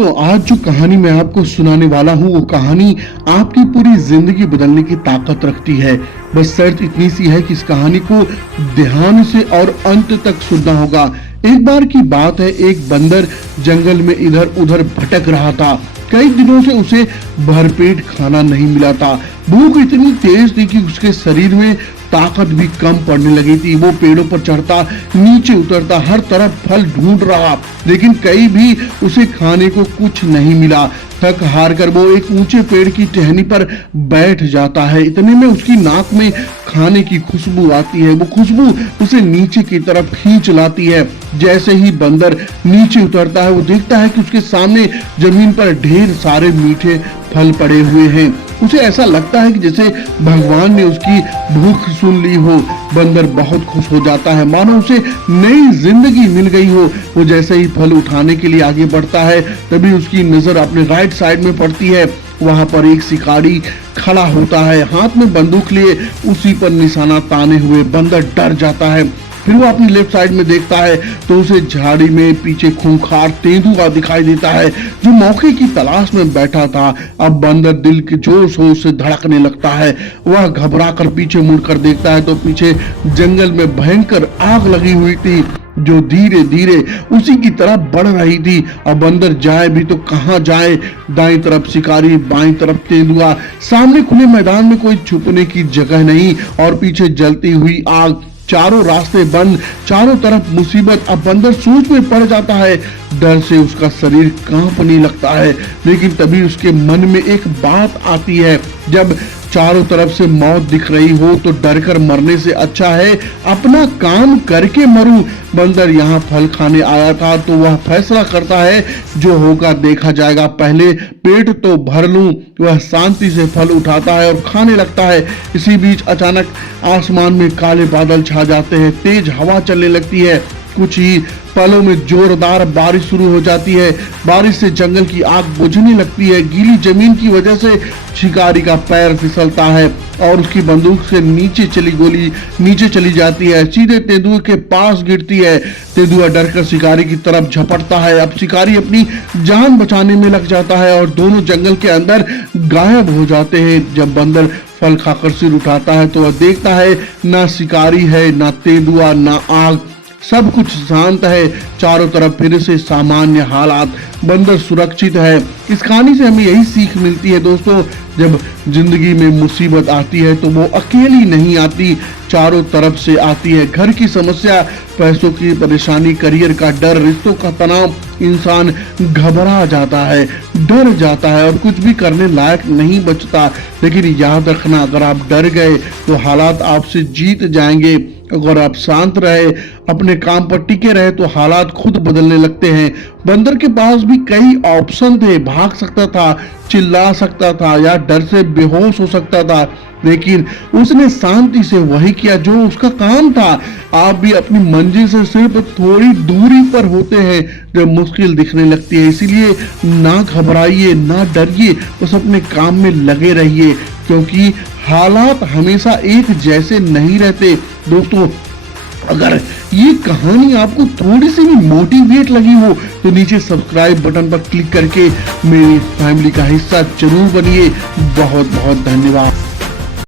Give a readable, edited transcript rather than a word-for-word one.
तो आज जो कहानी मैं आपको सुनाने वाला हूँ वो कहानी आपकी पूरी जिंदगी बदलने की ताकत रखती है। बस शर्त इतनी सी है कि इस कहानी को ध्यान से और अंत तक सुनना होगा। एक बार की बात है, एक बंदर जंगल में इधर उधर भटक रहा था। कई दिनों से उसे भरपेट खाना नहीं मिला था। भूख इतनी तेज थी कि उसके शरीर में ताकत भी कम पड़ने लगी थी। वो पेड़ों पर चढ़ता, नीचे उतरता, हर तरफ फल ढूंढ रहा, लेकिन कहीं भी उसे खाने को कुछ नहीं मिला। थक हार कर वो एक ऊंचे पेड़ की टहनी पर बैठ जाता है। इतने में उसकी नाक में खाने की खुशबू आती है। वो खुशबू उसे नीचे की तरफ खींच लाती है। जैसे ही बंदर नीचे उतरता है, वो देखता है कि उसके सामने जमीन पर ढेर सारे मीठे फल पड़े हुए हैं। उसे ऐसा लगता है कि जैसे भगवान ने उसकी भूख सुन ली हो। बंदर बहुत खुश हो जाता है, मानो उसे नई जिंदगी मिल गई हो। वो जैसे ही फल उठाने के लिए आगे बढ़ता है, तभी उसकी नजर अपने राइट साइड में पड़ती है। वहां पर एक शिकारी खड़ा होता है, हाथ में बंदूक लिए उसी पर निशाना ताने हुए। बंदर डर जाता है। फिर वो अपनी लेफ्ट साइड में देखता है तो उसे झाड़ी में पीछे खूंखार तेंदुआ दिखाई देता है, जो मौके की तलाश में बैठा था। अब बंदर दिल के जोर शोर से धड़कने लगता है। वह घबरा कर पीछे मुड़कर देखता है तो पीछे जंगल में भयंकर आग लगी हुई थी, जो धीरे धीरे उसी की तरफ बढ़ रही थी। अब बंदर जाए भी तो कहां जाए। दाईं तरफ शिकारी, बाईं तरफ तेंदुआ, सामने खुले मैदान में कोई छुपने की जगह नहीं और पीछे जलती हुई आग। चारों रास्ते बंद, चारों तरफ मुसीबत। अब बंदर सोच में पड़ जाता है। डर से उसका शरीर कांपने लगता है, लेकिन तभी उसके मन में एक बात आती है। जब चारों तरफ से मौत दिख रही हो तो डरकर मरने से अच्छा है अपना काम करके मरूं। बंदर यहाँ फल खाने आया था तो वह फैसला करता है, जो होगा देखा जाएगा, पहले पेट तो भर लूं। वह शांति से फल उठाता है और खाने लगता है। इसी बीच अचानक आसमान में काले बादल छा जाते हैं, तेज हवा चलने लगती है। कुछ ही पलों में जोरदार बारिश शुरू हो जाती है। बारिश से जंगल की आग बुझने लगती है। गीली जमीन की वजह से शिकारी का पैर फिसलता है और उसकी बंदूक से गोली नीचे चली जाती है, सीधे तेंदुए के पास गिरती है। तेंदुआ डरकर शिकारी की तरफ झपटता है। अब शिकारी अपनी जान बचाने में लग जाता है और दोनों जंगल के अंदर गायब हो जाते हैं। जब बंदर फल खाकर सिर उठाता है तो वह देखता है, ना शिकारी है, ना तेंदुआ, ना आग, सब कुछ शांत है। चारों तरफ फिर से सामान्य हालात। बंदर सुरक्षित है। इस कहानी से हमें यही सीख मिलती है दोस्तों, जब जिंदगी में मुसीबत आती है तो वो अकेली नहीं आती, चारों तरफ से आती है। घर की समस्या, पैसों की परेशानी, करियर का डर, रिश्तों का तनाव, इंसान घबरा जाता है, डर जाता है और कुछ भी करने लायक नहीं बचता। लेकिन याद रखना, अगर आप डर गए तो हालात आपसे जीत जाएंगे। अगर आप शांत रहे, अपने काम पर टिके रहे तो हालात खुद बदलने लगते हैं। बंदर के पास भी कई ऑप्शन थे, भाग सकता था, चिल्ला सकता था या डर से बेहोश हो सकता था, लेकिन उसने शांति से वही किया जो उसका काम था। आप भी अपनी मंजिल से सिर्फ थोड़ी दूरी पर होते हैं जब मुश्किल दिखने लगती है। इसीलिए ना घबराइए, ना डरिए, बस अपने काम में लगे रहिए, क्योंकि हालात हमेशा एक जैसे नहीं रहते। दोस्तों, अगर ये कहानी आपको थोड़ी सी भी मोटिवेट लगी हो तो नीचे सब्सक्राइब बटन पर क्लिक करके मेरी फैमिली का हिस्सा जरूर बनिए। बहुत बहुत धन्यवाद।